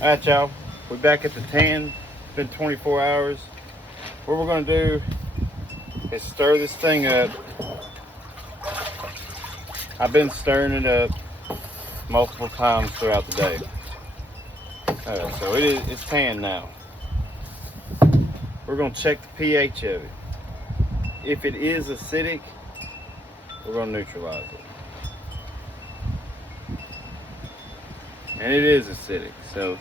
All right, y'all. We're back at the tan. It's been 24 hours. What we're gonna do is stir this thing up. I've been stirring it up multiple times throughout the day. So it's tan now. We're gonna check the pH of it. If it is acidic, we're gonna neutralize it. And it is acidic, so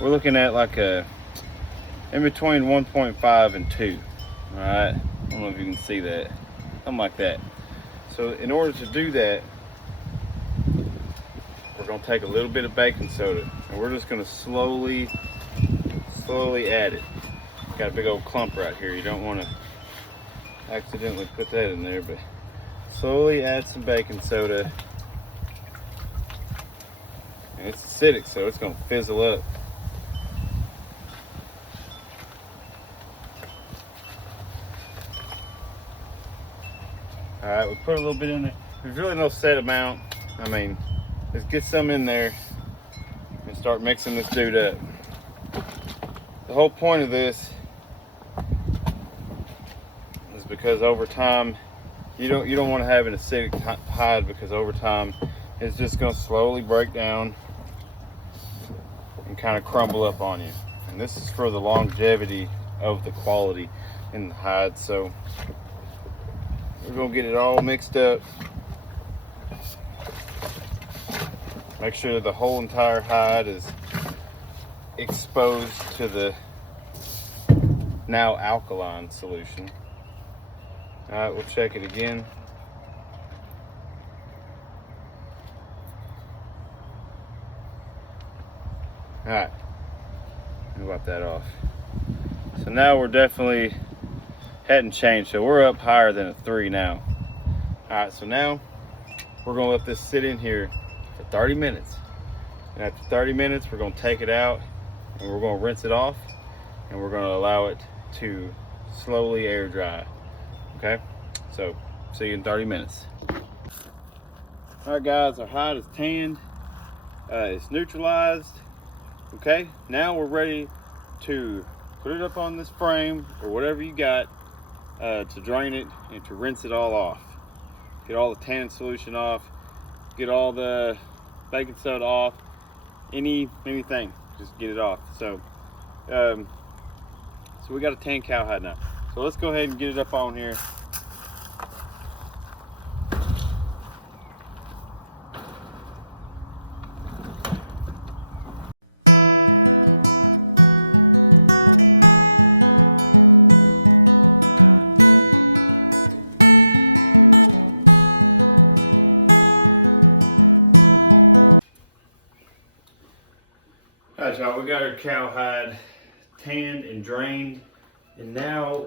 we're looking at like a in between 1.5 and 2. All right, I don't know if you can see that, something like that. So in order to do that, we're gonna take a little bit of baking soda and we're just gonna slowly add it. Got a big old clump right here. You don't want to accidentally put that in there, but slowly add some baking soda. And it's acidic, so it's gonna fizzle up. All right, we put a little bit in there. There's really no set amount. I mean, let's get some in there and start mixing this dude up. The whole point of this is because over time, you don't want to have an acidic hide, because over time it's just going to slowly break down and kind of crumble up on you. And this is for the longevity of the quality in the hide. So we're gonna get it all mixed up. Make sure the whole entire hide is exposed to the now alkaline solution. All right, we'll check it again. All right, wipe that off. So now we're definitely hadn't changed, so we're up higher than a 3 now. All right, so now we're gonna let this sit in here for 30 minutes. And after 30 minutes, we're gonna take it out and we're gonna rinse it off and we're gonna allow it to slowly air dry. Okay, so see you in 30 minutes. All right, guys, our hide is tanned. It's neutralized. Okay, now we're ready to put it up on this frame or whatever you got to drain it and to rinse it all off. Get all the tannin solution off, get all the baking soda off, anything, just get it off. So so we got a tan cowhide now. So let's go ahead and get it up on here. All right, y'all, we got our cowhide tanned and drained, and now,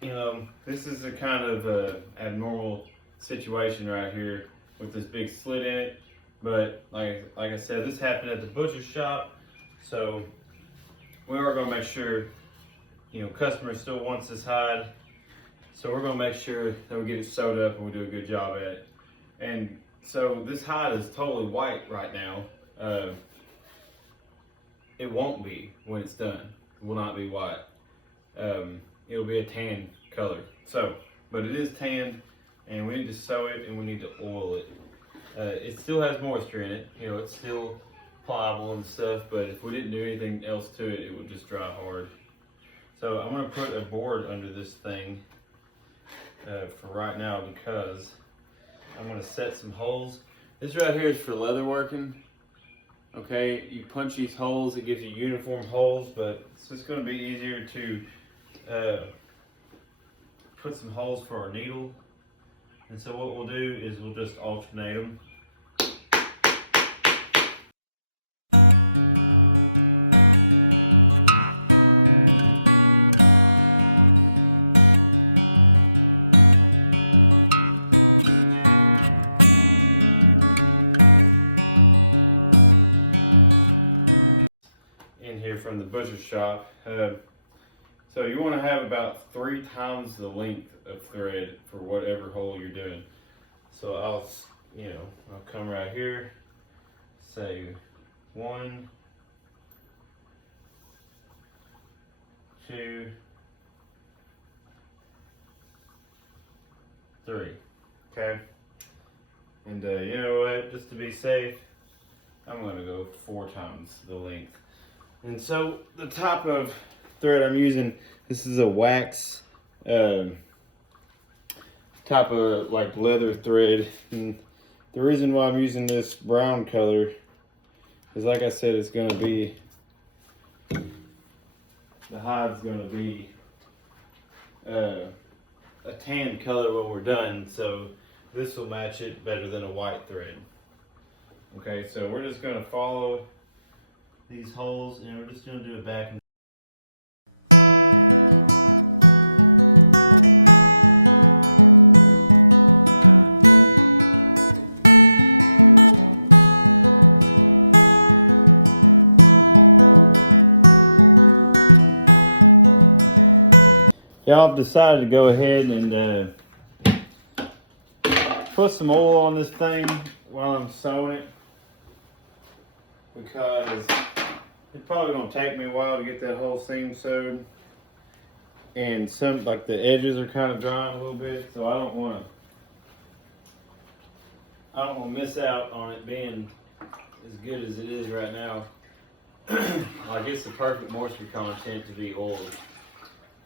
you know, this is a kind of abnormal situation right here with this big slit in it. But like I said, this happened at the butcher's shop, so we are going to make sure, you know, customer still wants this hide, so we're going to make sure that we get it sewed up and we do a good job at it. And so this hide is totally white right now. It won't be when it's done. It will not be white. It'll be a tan color. So, but it is tanned, and we need to sew it and we need to oil it. It still has moisture in it. You know, it's still pliable and stuff, but if we didn't do anything else to it, it would just dry hard. So I'm gonna put a board under this thing for right now, because I'm gonna set some holes. This right here is for leather working. Okay, you punch these holes, it gives you uniform holes, but it's just going to be easier to put some holes for our needle. And so what we'll do is we'll just alternate them. In here from the butcher shop. So you want to have about 3 times the length of thread for whatever hole you're doing. So I'll come right here, say 1, 2, 3. Okay. And you know what? Just to be safe, I'm going to go 4 times the length. And so the type of thread I'm using, this is a wax type of like leather thread. And the reason why I'm using this brown color is, like I said, it's going to be, the hide's going to be a tan color when we're done. So this will match it better than a white thread. Okay, so we're just going to follow these holes and we're just going to do it back and y'all have decided to go ahead and put some oil on this thing while I'm sewing it, because it's probably going to take me a while to get that whole seam sewed, and some, like, the edges are kind of drying a little bit, so I don't want to miss out on it being as good as it is right now. Like, it's the perfect moisture content to be oiled.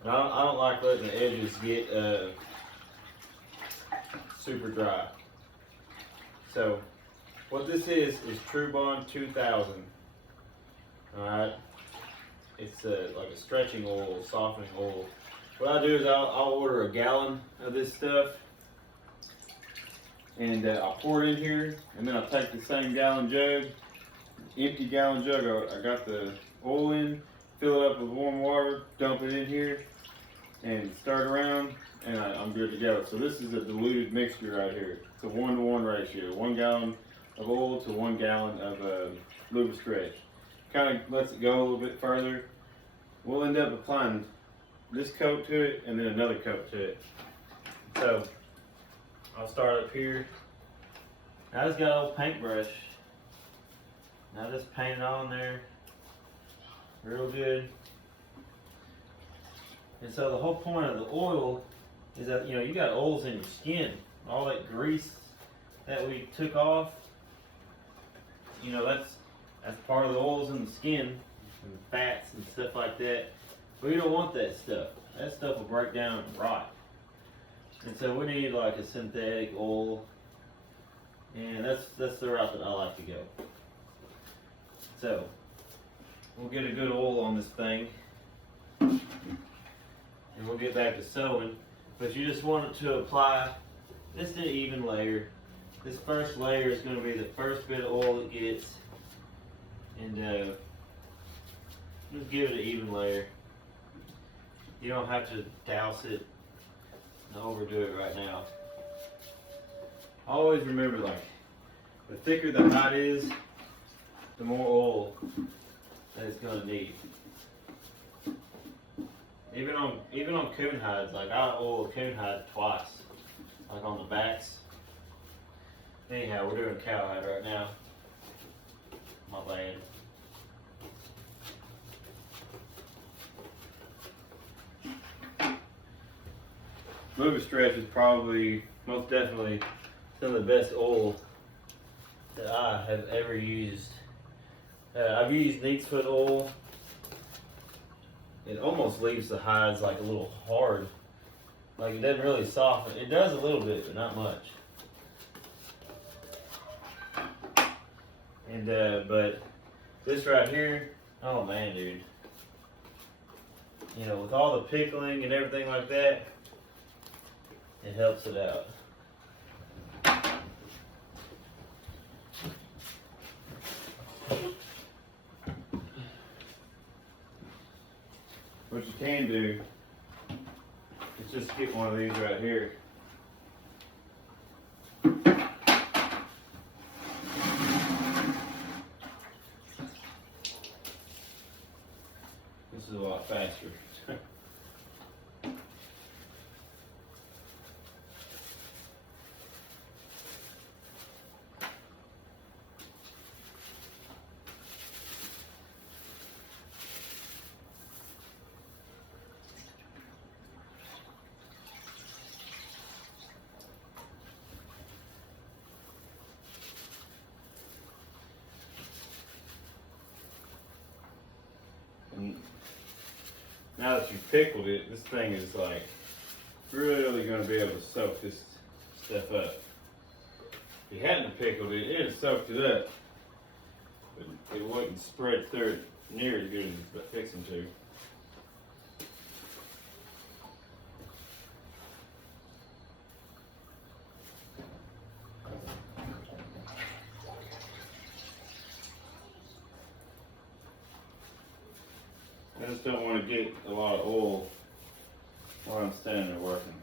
And I don't like letting the edges get super dry. So what this is True Bond 2000. Alright, it's like a stretching oil, softening oil. What I do is I'll order a gallon of this stuff, and I'll pour it in here, and then I'll take the same gallon jug, empty gallon jug I got the oil in, fill it up with warm water, dump it in here, and start around, and I'm good to go. So this is a diluted mixture right here. It's a 1-to-1 ratio. 1 gallon of oil to 1 gallon of Lubistretch. Kind of lets it go a little bit further. We'll end up applying this coat to it and then another coat to it. So I'll start up here. I just got an old paintbrush. Now just paint it on there real good. And so the whole point of the oil is that, you know, you got oils in your skin. All that grease that we took off, you know, that's part of the oils in the skin and fats and stuff like that. But you don't want that stuff. That stuff will break down and rot. And so we need like a synthetic oil, and that's the route that I like to go. So we'll get a good oil on this thing, and we'll get back to sewing. But you just want it to apply just an even layer. This first layer is going to be the first bit of oil it gets, and just give it an even layer. You don't have to douse it and overdo it right now. Always remember, like, the thicker the hide is, the more oil that it's going to need. Even on coon hides, like I oil a coon hide twice, like on the backs. Anyhow, we're doing cowhide right now. My bad. Lubistretch is probably, most definitely, some of the best oil that I have ever used. I've used neat's foot oil. It almost leaves the hides like a little hard. Like it doesn't really soften. It does a little bit, but not much. And but this right here, oh man, dude. You know, with all the pickling and everything like that, it helps it out. What you can do is just get one of these right here. This is a lot faster. And now that you've pickled it, this thing is like really going to be able to soak this stuff up. If you hadn't pickled it, it'd have soaked it up, but it wouldn't spread through it near as good as it's fixing to. I just don't want to get a lot of oil while I'm standing there working.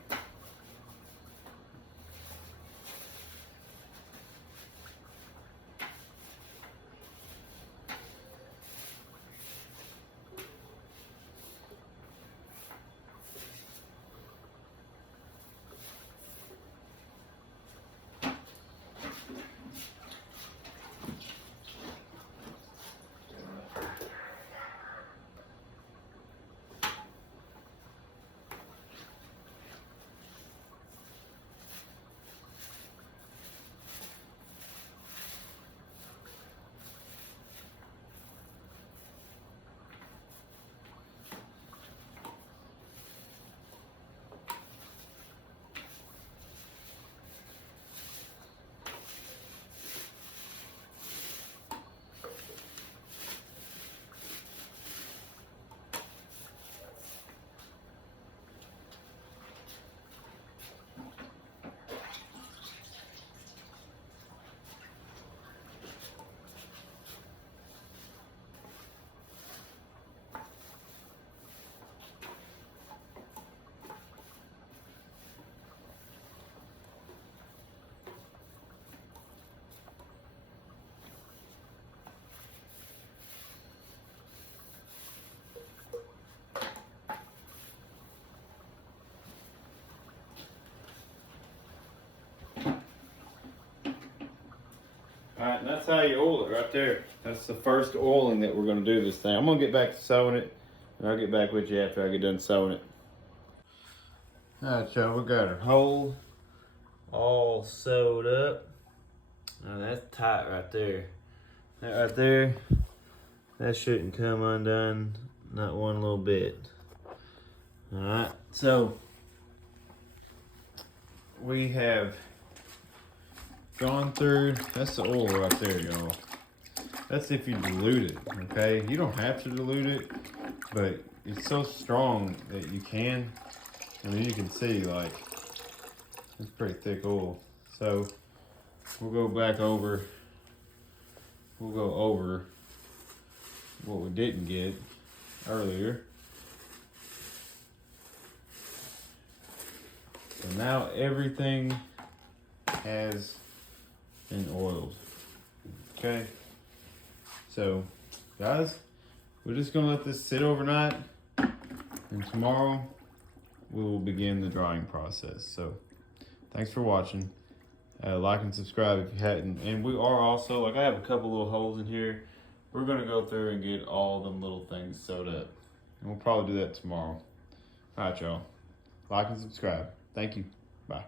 Alright, and that's how you oil it right there. That's the first oiling that we're going to do this thing. I'm going to get back to sewing it, and I'll get back with you after I get done sewing it. Alright, y'all, we got our hole all sewed up. Now that's tight right there. That right there, that shouldn't come undone, not one little bit. Alright, so we have gone through, that's the oil right there, y'all. That's if you dilute it, okay? You don't have to dilute it, but it's so strong that you can. I mean, you can see, like, it's pretty thick oil. So we'll go over what we didn't get earlier. So now everything has been oiled. Okay. So guys, we're just gonna let this sit overnight, and tomorrow we will begin the drying process. So thanks for watching. Like and subscribe if you hadn't. And we are also, like, I have a couple little holes in here. We're gonna go through and get all them little things sewed up, and we'll probably do that tomorrow. All right, y'all. Like and subscribe. Thank you. Bye.